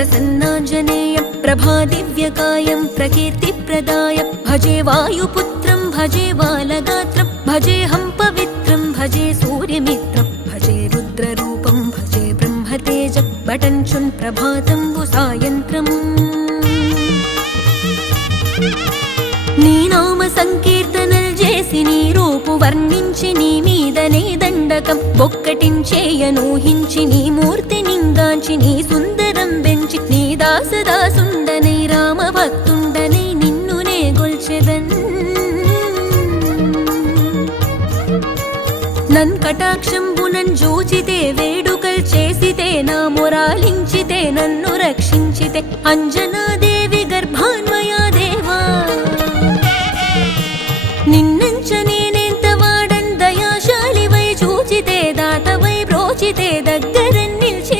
प्रसन्नाञ्जनेयं प्रभादिव्यकायं प्रकीर्तिप्रदाय भजे वायुपुत्रं भजे बालगात्रं भजेऽहं पवित्रं भजे सूर्यमित्रं भजे रुद्ररूपं भजे ब्रह्मतेजं बटञ्चुन् प्रभातं सायन्त्रम् నీ నామ సంకీర్తనలు చేసి నీ రూపు వర్ణించి నీ మీదనే దండకం బొక్కటించేయనూహించి నీ మూర్తి నింగాంచి నీ సుందరం పెంచి నీ దాసదాసుండనై రామ భక్తుండనై నిన్నునే గొల్చెదన్ నన్ కటాక్షంబునన్ జూచితే వేడుకల్ చేసితే నా మొరాలించితే నన్ను రక్షించితే అంజనాది